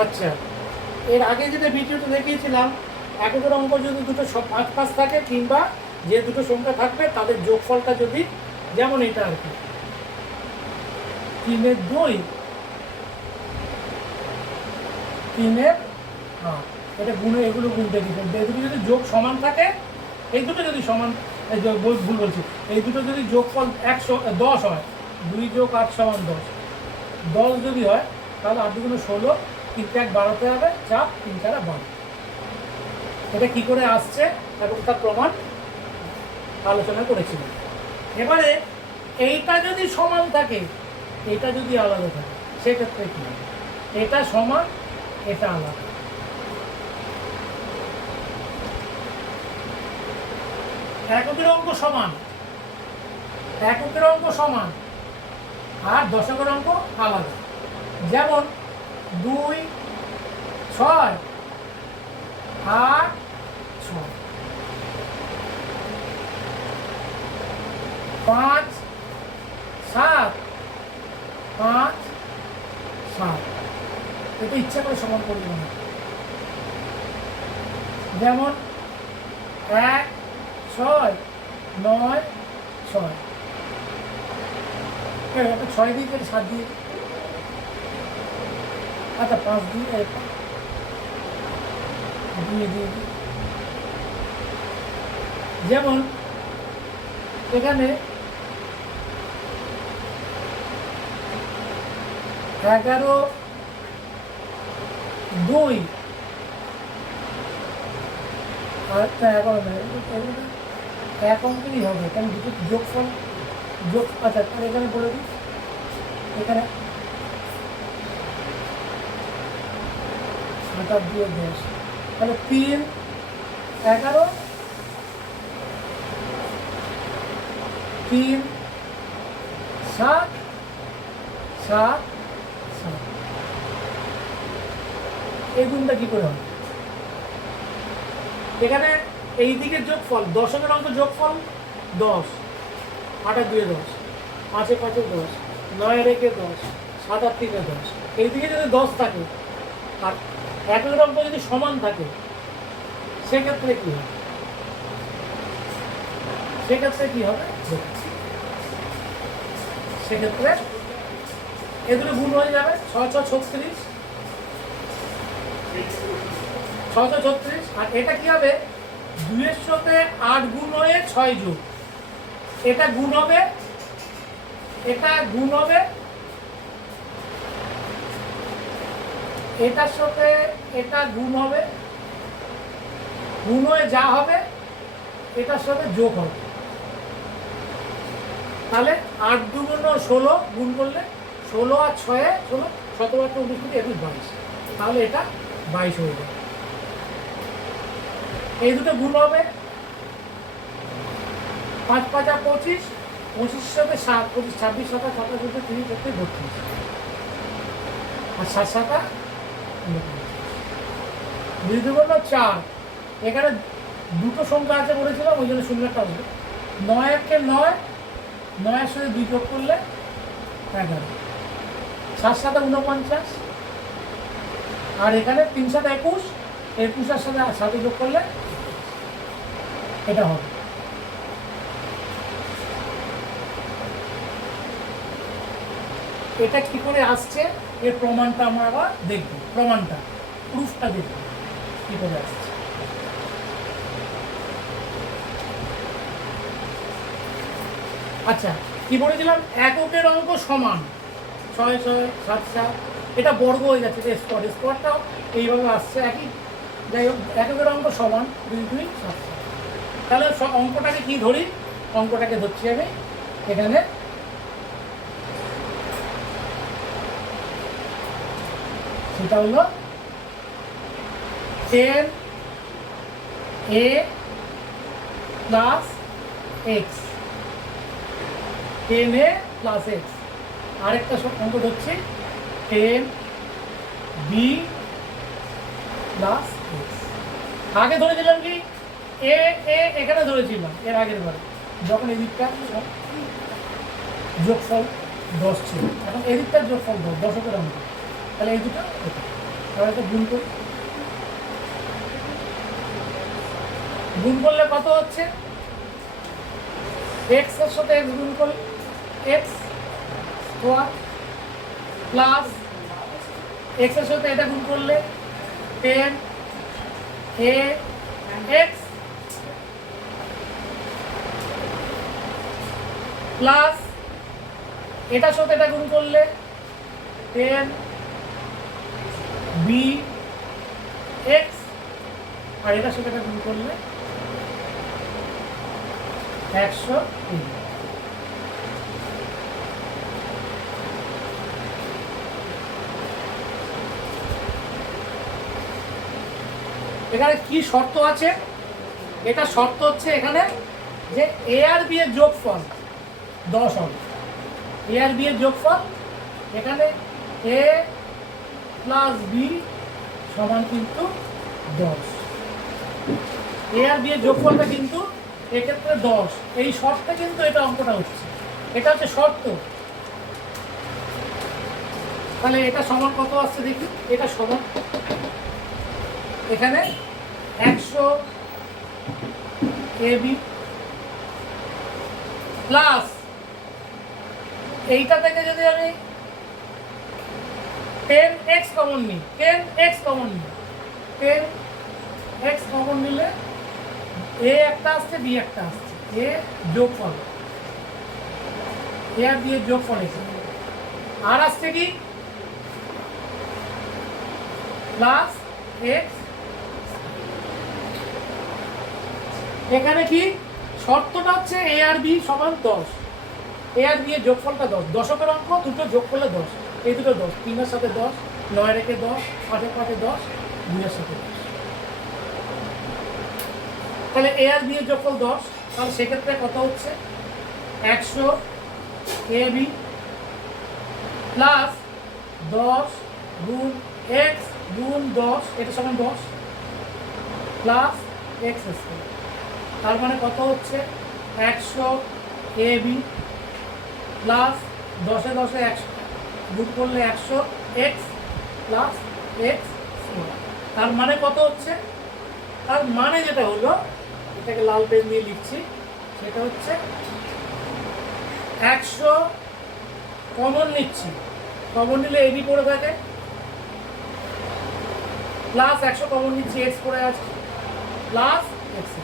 আচ্ছা, এর আগে যেটা ভিডিওতে দেখিয়েছিলাম এককের অঙ্ক যদি দুটো 5 5 থাকে কিংবা যে দুটো সংখ্যা থাকবে তাদের যোগফলটা যদি, যেমন এটা আর কি 3 এর 2 3 এর 8, এটা গুণে এগুলো গুনতে দিচ্ছেন। এই দুটো যদি যোগ সমান থাকে, এই দুটো যদি সমান, ভুল বলছি, এই দুটো যদি যোগফল 10 হয়, 2 যোগ 8 সমান 10, 10 যদি হয় তাহলে 8 দুগুণে 16, 3 1 বাড়াতে হবে, 4 3 4 12। এটা কি করে আসছে এবং তার প্রমাণ আলোচনা করেছিলাম। এবারে এইটা যদি সমান থাকে, এটা যদি আলাদা থাকে, সেক্ষেত্রে কি হবে? এটা সমান, এটা আলাদা। এককের অঙ্ক সমান, এককের অঙ্ক সমান আর দশকের অঙ্ক আলাদা। যেমন 2 6 8 6, 5 7 5 7, এটা ইচ্ছা করে সমান করব না। যেমন 1 6 9 6, একটা 6 দিয়ে 7 দিয়ে, আচ্ছা 5 দিয়ে 2 দিয়ে। যেমন এখানে 11 2 আর 11 এক অঙ্কেরই হবে, কারণ দুটো যোগফল যোগ। আচ্ছা তাহলে এখানে বলে দিই, এখানে 7 দিয়ে 10, তাহলে 3 11 3 7 7 7, এই গুণটা কি করে হবে? এখানে এই দিকের যোগফল, দশকের অঙ্ক যোগফল 10, 8 আর 2 10, 5 এ 5 10, 9 এর 1 10, 7 আর 3 10, এই দিকে যদি 10 থাকে আর এককের অঙ্ক যদি সমান থাকে, সেক্ষেত্রে কি হবে? সেক্ষেত্রে কি হবে? সেক্ষেত্রে এ দুটো গুণ হয়ে যাবে, 6 6 36, 6 6 36, আর এটা কি হবে? 2 এর সাথে 8 গুণ হয়ে 6 যোগ, এটা গুণ হবে, এটা গুণ হবে, এটার সাথে এটা গুণ হবে, গুণ হয়ে যা হবে এটার সাথে যোগ হবে। তাহলে 8 দুগুণ 16, গুণ করলে 16 আর 6 16, 17 8 19 21 22, তাহলে এটা 22 হয়ে যাবে। এই দুটো গুণ হবে, 5 5 আর 25, 25 সাথে 7 25 26 7 27 30 32, আর 7 7 2 দুগুণ 4, এখানে দুটো সংখ্যা আছে বলেছিলাম, ওই জন্য শূন্যটা হবে। 9 1 9, 9 এর সাথে 2 যোগ করলে 11, 7 7 49, আর এখানে 3 7 21, 21 এর সাথে 7 যোগ করলে এটা হবে। এটা কি করে আসছে এর প্রমাণটা আমরা আবার দেখব, প্রমাণটা, প্রুফটা দেখব কি করে আসছে। আচ্ছা, কি বলেছিলাম? এককের অঙ্ক সমান 6 6 7 7, এটা বর্গ হয়ে যাচ্ছে, এটা স্কোয়ার, স্কোয়ারটাও এইভাবে আসছে একই। যাই হোক, এককের অঙ্ক সমান 2 2 7 7, তাহলে অঙ্কটাকে কি ধরি? অঙ্কটাকে ধরছি আমি এখানে সেটা হলো 10 a plus x, 10a plus x. আরেকটা অঙ্ক ধরছি 10b প্লাস এক্স। আগে ধরেছিলাম কি এ এ, এখানে ধরেছিলাম এর আগের বার, যখন এদিকটা যোগফল 10 ছিল, এখন এদিকটার যোগফল 10, দশকের অঙ্ক, তাহলে এই দুটো তাহলে এটা গুণ করি, গুণ করলে কত হচ্ছে, এক্স এর সাথে এক্স গুণ করলে এক্স স্কোয়ার প্লাস এক্স এর সাথে এটা গুণ করলে 10 এ এক্স প্লাস এটার সাথে এটা গুণ করলে 10 বি এক্স আর এটার সাথে এটা গুণ করলে 100 এখানে কি শর্ত আছে, এটা শর্ত হচ্ছে এখানে যে এ আর বি এর যোগফল 10 হবে। এ আর বি এর যোগফল এখানে এ প্লাস বি সমান কিন্তু 10। এ আর বি এর যোগফলটা কিন্তু এক্ষেত্রে 10, এই শর্তে কিন্তু এটা অঙ্কটা হচ্ছে, এটা হচ্ছে শর্ত। তাহলে এটা সমান কত আসছে দেখি, এটা সমান এখানে 100 এ বি প্লাস এইটা থেকে যদি আমি 10x কমন নিই, 10x কমন নিই, 10x কমন নিলে এ একটা আসছে বি একটা আসছে, এ যোগফল এ আর বি এর যোগফল এখানে আর আসছে কি প্লাস এক্স। এখানে কি শর্তটা হচ্ছে এ আর বি সমান 10, এ আর বি এর যোগফলটা 10, দশকের অঙ্ক দুটো যোগ করলে 10, এই দুটো 10, 3 এর সাথে 10, 9 রেখে 10, 5 এর 10, 2 এর সাথে 10। তাহলে এ আর বি এর যোগফল 10, তাহলে সেক্ষেত্রে কত হচ্ছে 100 এ বি প্লাস 10 গুণ এক্স গুণ 10, এটা সমান 10 প্লাস এক্স স্কয়ার, তার মানে কত হচ্ছে 100 এ বি প্লাস 10 এ 10 এ 100 গুণ করলে 100 এক্স প্লাস এক্স স্কয়ার, তার মানে কত হচ্ছে, তার মানে যেটা হলো, এটাকে লাল পেন দিয়ে লিখছি, সেটা হচ্ছে 100 কমন নিচ্ছি, কমন নিলে এ বি পড়ে থাকে প্লাস 100 কমন নিচ্ছি এক্স পড়ে আছে প্লাস এক্স।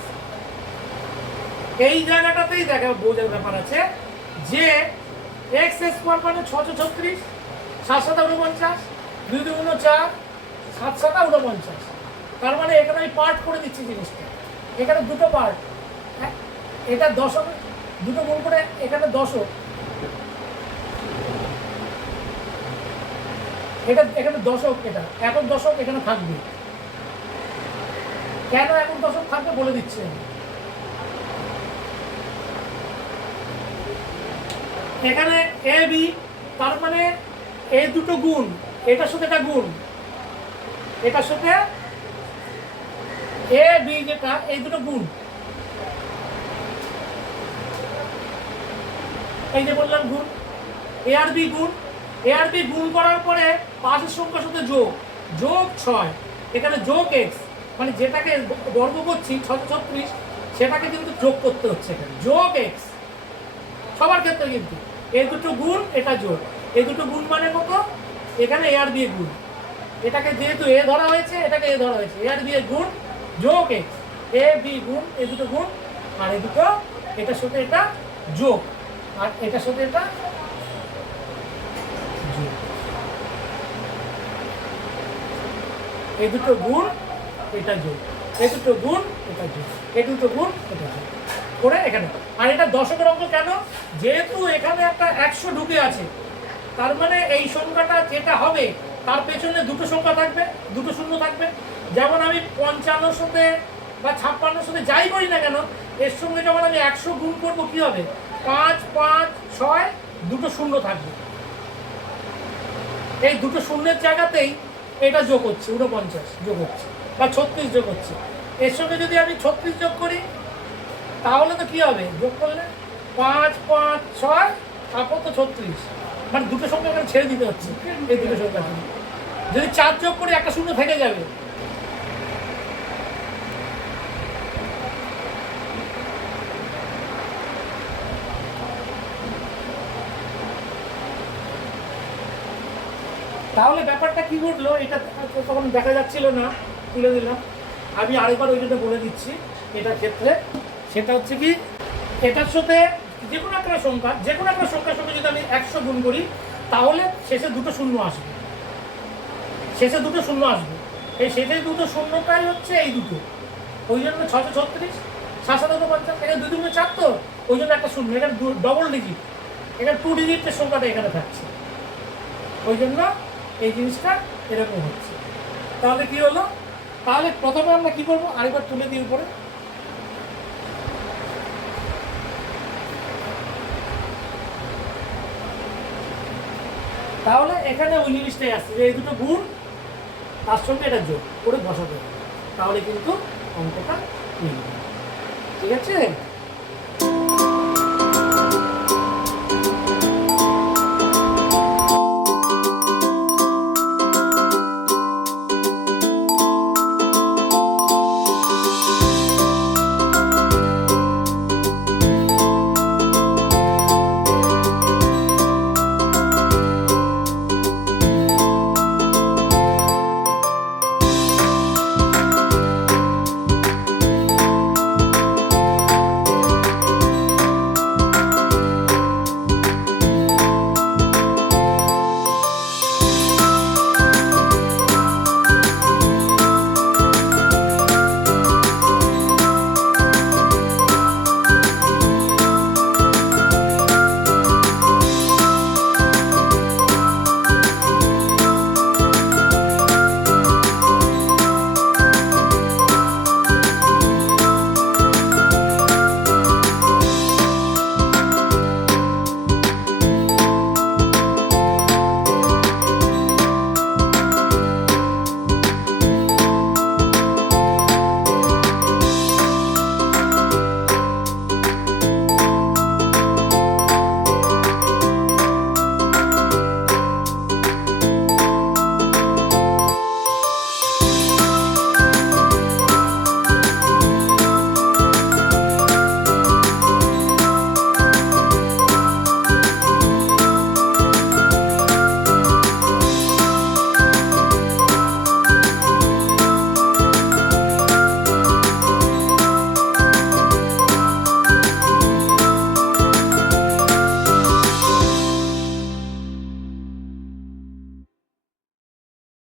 এই জায়গাটাতেই দেখা বোঝার ব্যাপার আছে যে এক্স স্কোয়ার মানে 636, 7 7 49, 2 2 4, 7 7 49, তার মানে এখানে আমি পার্ট করে দিচ্ছি জিনিসটা, এখানে দুটো পার্ট, এটা দশক দুটো গুণ করে এখানে দশক, এটা এখানে দশক, এটা একক দশক এখানে থাকবে, কেন একক দশক থাকবে বলে দিচ্ছি। এখানে এ বি, তার মানে এই দুটো গুণ, এটার সাথে এটা গুণ, এটার সাথে এ বি যেটা, এই দুটো গুণ, এই যে বললাম গুণ, এ আর বি গুণ, এ আর বি গুণ করার পরে পাশের সংখ্যার সাথে যোগ, যোগ 6, এখানে যোগ এক্স, মানে যেটাকে বর্গ করছি 636 সেটাকে কিন্তু যোগ করতে হচ্ছে, এখানে যোগ এক্স সবার ক্ষেত্রে, কিন্তু এই দুটো গুণ এটা যোগ, এই দুটো গুণ মানে কত, এখানে এ আর বি এর গুণ, এটাকে যেহেতু এ ধরা হয়েছে এটাকে এ ধরা হয়েছে, এ আর বি এর গুণ যোগ এক্স, এ বি গুণ এই দুটো গুণ, আর এই দুটো এটার সাথে এটা যোগ, আর এটার সাথে এটা যোগ, এই দুটো গুণ এটা যোগ, এই দুটো গুণ এটা যোগ, এই দুটো গুণ এটা যোগ করে এখানে। আর এটা দশকের অঙ্ক কেন, যেহেতু এখানে একটা 100 ঢুকে আছে, তার মানে এই সংখ্যাটা যেটা হবে তার পেছনে দুটো সংখ্যা থাকবে, দুটো শূন্য থাকবে, যেমন আমি 55 সাথে বা 56 সাথে যাই করি না কেন, এর সঙ্গে যখন আমি 100 গুণ করবো কি হবে, 5 5 6 দুটো শূন্য থাকবে, এই দুটো শূন্যের জায়গাতেই এটা যোগ হচ্ছে, 49 যোগ হচ্ছে বা 36 যোগ হচ্ছে, এর সঙ্গে যদি আমি 36 যোগ করি তাহলে তো কি হবে, যোগ করলে 5 5 6 তারপর তো 36, মানে দুটো সংখ্যা এখানে ছেড়ে দিতে হচ্ছে, এই দুটো সংখ্যা যদি 4 যোগ করে একটা শূন্য থেকে যাবে। তাহলে ব্যাপারটা কি ঘটলো, এটা তখন দেখা যাচ্ছিল না, তুলে দিলাম। আমি আরেকবার ওই জন্য বলে দিচ্ছি এটার ক্ষেত্রে। সেটা হচ্ছে কি, এটার সাথে যে কোনো একটা সংখ্যার সঙ্গে যদি আমি 100 গুণ করি, তাহলে শেষে দুটো শূন্য আসবে, এই শেষের দুটো শূন্যটাই হচ্ছে এই দুটো। ওই জন্য 636, 750, এখানে 2 2 4 তো, ওই জন্য একটা শূন্য, এখানে ডবল ডিজিট, এখানে 2 ডিজিটের সংখ্যাটা এখানে থাকছে, ওই জন্য এই জিনিসটা এরকম হচ্ছে। তাহলে কি হলো, তাহলে প্রথমে আমরা কি করবো, আরেকবার তুলে দিই উপরে। তাহলে এখানে ওই জিনিসটাই আসছে যে এই দুটো গুণ তার সঙ্গে এটা যোগ করে বসাতে হবে, তাহলে কিন্তু অঙ্কটা মিলবে। ঠিক আছে।